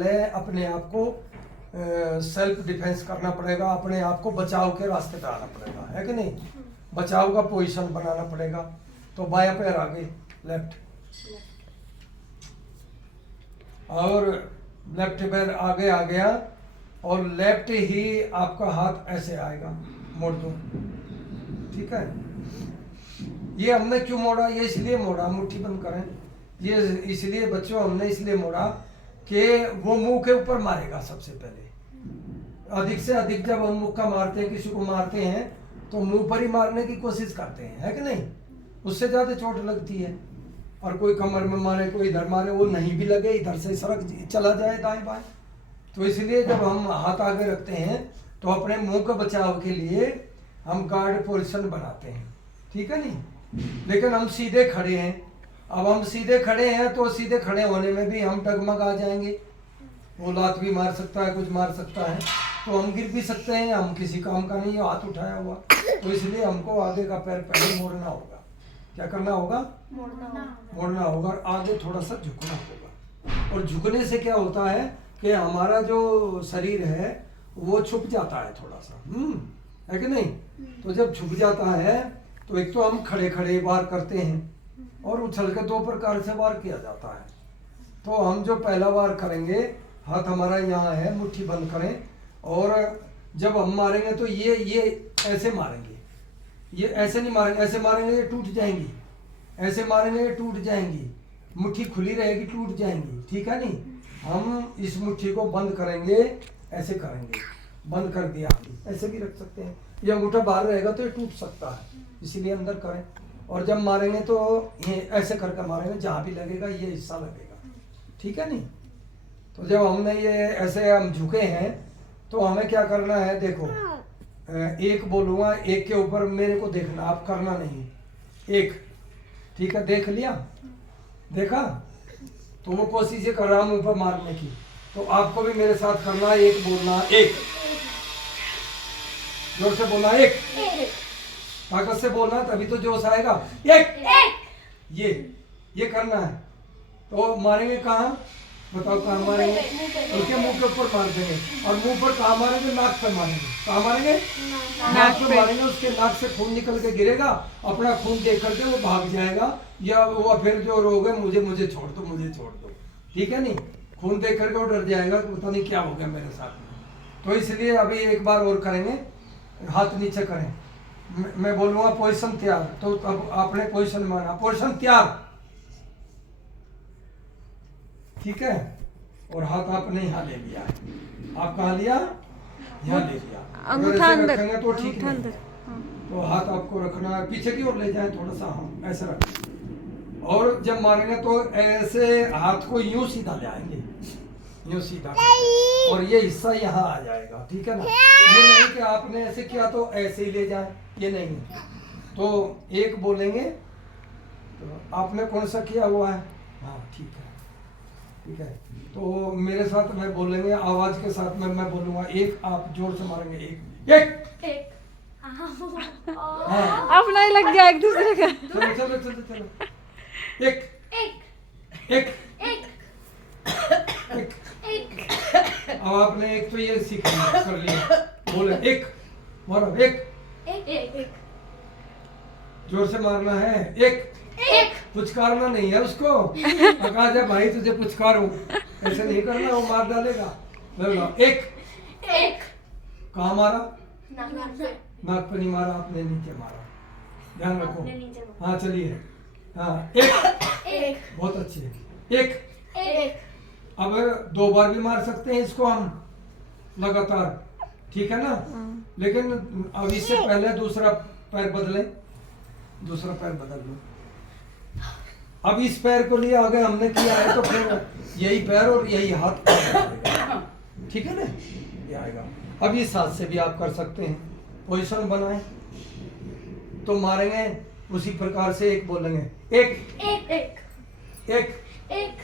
पहले अपने आप को सेल्फ डिफेंस करना पड़ेगा, अपने आप को बचाव के रास्ते पे आना पड़ेगा, है कि नहीं? बचाव का पोजीशन बनाना पड़ेगा। तो बायां पैर आगे, लेफ्ट, और लेफ्ट पैर आगे आ गया, और लेफ्ट ही आपका हाथ ऐसे आएगा, मोड़ दो, ठीक है? ये हमने क्यों मोड़ा? ये इसलिए मोड़ा, मुट्ठी बंद करें, ये इसलिए बच्चों हमने इसलिए मोड़ा कि वो मुंह के ऊपर मारेगा सबसे पहले। अधिक से अधिक जब हम मुक्का मारते हैं, किसी को मारते हैं, तो मुंह पर ही मारने की कोशिश करते हैं, है कि नहीं? उससे ज्यादा चोट लगती है। और कोई कमर में मारे, कोई इधर मारे, वो नहीं भी लगे, इधर से सड़क चला जाए दाएं बाएं। तो इसलिए जब हम हाथ आगे रखते हैं तो अपने मुंह के बचाव के लिए हम गार्ड पोजीशन बनाते हैं, ठीक है नहीं? लेकिन हम सीधे खड़े हैं। अब हम सीधे खड़े हैं तो सीधे खड़े होने में भी हम डगमग आ जाएंगे। वो लात भी मार सकता है, कुछ मार सकता है, तो हम गिर भी सकते हैं। हम किसी काम का नहीं है हाथ उठाया हुआ, तो इसलिए हमको आगे का पैर पहले मोड़ना होगा। क्या करना होगा? मोड़ना होगा, और आगे थोड़ा सा झुकना होगा। और झुकने से क्या होता है कि हमारा जो शरीर है वो छुप जाता है थोड़ा सा, है कि नहीं? तो जब छुप जाता है तो एक तो हम खड़े खड़े वार करते हैं, और उछल के दो प्रकार से वार किया जाता है। तो हम जो पहला वार करेंगे, हाथ हमारा यहाँ है, मुट्ठी बंद करें, और जब हम मारेंगे तो ये ऐसे मारेंगे, ये ऐसे नहीं मारेंगे, ऐसे मारेंगे ये टूट जाएंगी, ऐसे मारेंगे ये टूट जाएंगी, मुट्ठी खुली रहेगी, टूट जाएंगी, ठीक है नहीं? हम इस मुट्ठी को बंद करेंगे, ऐसे करेंगे, बंद कर दिया, ऐसे भी रख सकते हैं। ये अंगूठा बाहर रहेगा तो ये टूट सकता है, इसीलिए अंदर करें। और जब मारेंगे तो ये ऐसे करके मारेंगे, जहाँ भी लगेगा ये हिस्सा लगेगा, ठीक है नहीं? तो जब हमने ये ऐसे हम झुके हैं तो हमें क्या करना है? देखो, एक बोलूँगा, एक के ऊपर मेरे को देखना, आप करना नहीं। एक, ठीक है? देख लिया, देखा? तो वो कोशिश कर रहा हूँ ऊपर मारने की, तो आपको भी मेरे साथ करना। एक बोलना, एक, जोर से बोलना, एक, ताकत से बोलना, तभी तो जोश आएगा। एक, ये करना है। तो मारेंगे कहाँ? बताओ कहाँ मारेंगे? उसके मुंह के ऊपर मार देंगे। और मुंह पर कहाँ मारेंगे? नाक पे मारेंगे। कहाँ मारेंगे? नाक पे मारेंगे। उसके नाक से खून निकल के गिरेगा, अपना खून देख करके वो भाग जाएगा, या वो फिर जो रोग है मुझे छोड़ दो, मुझे छोड़ दो, ठीक है नहीं? खून देख करके वो डर जाएगा कि पता नहीं क्या हो गया मेरे साथ। तो इसलिए अभी एक बार और करेंगे, हाथ नीचे करें, मैं बोलूँगा पोजीशन तैयार, तो अब आपने पोजीशन माना, पोजीशन तैयार, ठीक है? और हाथ आपने यहाँ ले लिया, आप कहाँ लिया? यहाँ ले लिया। अंगूठा अंदर रखेंगे तो ठीक नहीं, अंदर। तो हाथ आपको रखना है पीछे की ओर ले जाए थोड़ा सा, हम ऐसे रखें। और जब मारेंगे तो ऐसे हाथ को यूं सीधा ले आएंगे, यूं सीधा, और ये हिस्सा यहाँ आ जाएगा, ठीक है ना? ये नहीं कि आपने ऐसे किया तो ऐसे ही ले जाए, ये नहीं। तो एक बोलेंगे, तो आपने कौन सा किया हुआ है? हाँ, ठीक है, ठीक है। तो मेरे साथ में बोलेंगे, आवाज के साथ में मैं बोलूंगा एक, आप जोर से मारेंगे, एक, एक, एक। हाँ, अपना ही लग गया एक दूसरे का। चलो चलो चलो चलो, एक, एक, एक, एक, एक। एक, अब आपने एक तो ये सीख लिया, कर लिया, बोले एक, मारो, एक, एक, जोर से मारना है, एक, एक, पुचकारना नहीं है उसको। कहा जा भाई तुझे पुचकारूं, ऐसे नहीं करना, वो मार डालेगा। बोलो, एक, एक, कहाँ मारा? नाक पे, नाक पे नहीं मारा, आपने नीचे मारा, ध्यान रखो। आपने नीचे मारा। हाँ चलिए, हाँ, एक, एक, बहुत अच्छे, एक। एक, अब 2 बार भी मार सकते हैं इसको हम लगातार, ठीक है ना? लेकिन अब इससे पहले दूसरा पैर बदले, दूसरा पैर बदल लो। अब इस पैर को लिए आगे हमने किया है तो फिर यही पैर और यही हाथ आएगा, ठीक है ना? ये आएगा। अब इस हाथ से भी आप कर सकते हैं, पोजीशन बनाएं तो मारेंगे उसी प्रकार से। एक बोलेंगे, एक, एक, एक, एक,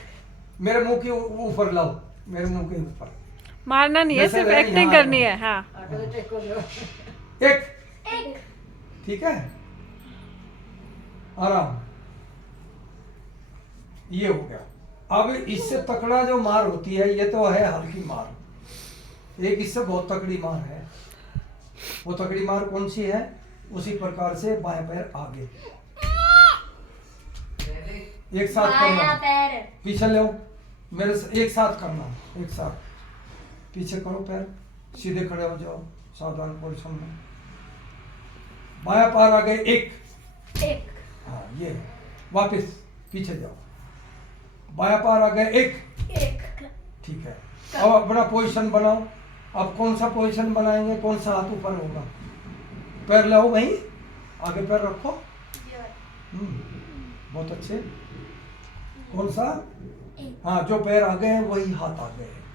मेरे मुंह के ऊपर लाओ, मेरे मुंह के ऊपर मारना नहीं है, जैसे सिर्फ रहे एक्टिंग यहाँ करनी है। हाँ, एक, एक, ठीक है? आराम, ये हो गया। अब इससे तकड़ा जो मार होती है, ये तो है हल्की मार, एक इससे बहुत तकड़ी मार है। वो तकड़ी मार कौन सी है? उसी प्रकार से बाएं पैर आगे, एक साथ बायां करना, पैर, पीछे ले मेरे से एक साथ करना, एक साथ पीछे करो, पैर सीधे खड़े हो जाओ सावधान पोजीशन में। बायां पैर आगे, एक, एक, हाँ ये, वापस पीछे जाओ, बायां पैर आगे, एक, ठीक है। अब अपना पोजीशन बनाओ। अब कौन सा पोजीशन बनाएंगे? कौन सा हाथ ऊपर होगा? पैर लाओ वहीं, आगे पैर रखो। बहुत अच्छे। कौन सा? हाँ, जो पैर आगे हैं वही हाथ आगे है।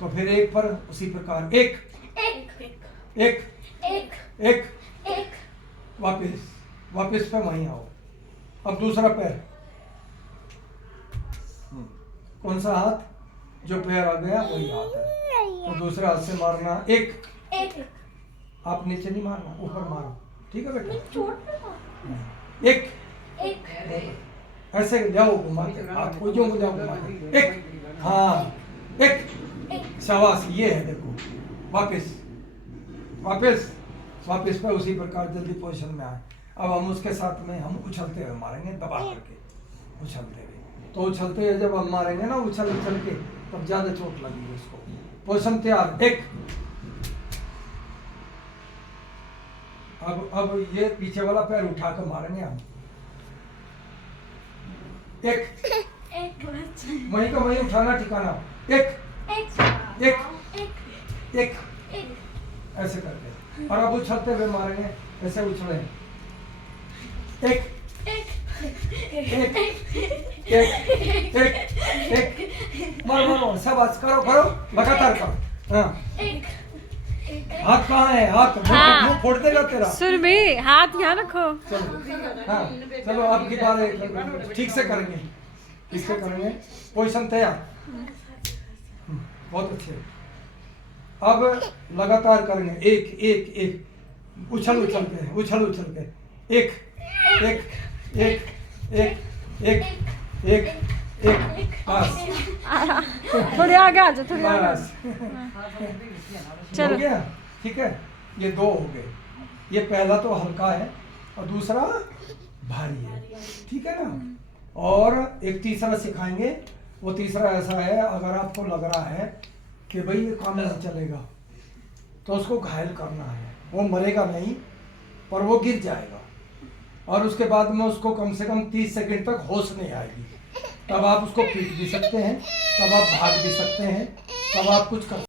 तो फिर एक पर उसी प्रकार, एक, एक, एक, वापिस, वापिस पे वहीं आओ। अब दूसरा पैर, कौन सा हाथ? जो पैर आ गया वही हाथ है। तो दूसरे हाथ से मारना, एक, आप नीचे नहीं मारना, ऊपर मारो, ठीक है बेटा? एक, ऐसे जाओ घुमा के, आप को जो जाओ घुमा के, एक, हाँ, एक, शाबाश, ये है देखो। वापस, वापस, वापस पे उसी प्रकार जल्दी पोजीशन में आए। अब हम उसके साथ में हम उछलते हुए मारेंगे, दबा करके उछलते हुए। तो उछलते हुए जब हम मारेंगे ना, उछल उछल के, तब ज्यादा चोट लगेगी उसको। पोजीशन तैयार, एक। अब ये पीछे वाला पैर उठा कर मारेंगे हम, एक, वहीं का वहीं उठाना, ठिकाना, एक, एक, ऐसे करके। और अब उछलते हुए मारेंगे, ऐसे उछले, एक, एक, एक, एक, मारो, शाबाश, करो, लगातार करो। हाँ, हाथ कहाँ है? हाथ मुंह फोड़ देगा तेरा। सुरभि, हाथ यहाँ रखो। चलो, हाँ, चलो अब की बार ठीक से करेंगे, ठीक से करेंगे। पोजीशन तैयार, बहुत अच्छे। अब लगातार करेंगे, एक, एक, एक, उछल के, एक, एक, एक, एक, एक, एक, बस, थोड़े आगे आ जाओ, थोड़े आगे आ बस, चलो। हो गया, ठीक है। ये दो हो गए। ये पहला तो हल्का है और दूसरा भारी है, ठीक है ना? और एक तीसरा सिखाएंगे। वो तीसरा ऐसा है, अगर आपको लग रहा है कि भाई ये काम नहीं चलेगा, तो उसको घायल करना है। वो मरेगा नहीं, पर वो गिर जाएगा, और उसके बाद में उसको कम से कम 30 सेकंड तक होश नहीं आएगी। तब आप उसको पीट भी सकते हैं, तब आप भाग भी सकते हैं, तब आप कुछ कर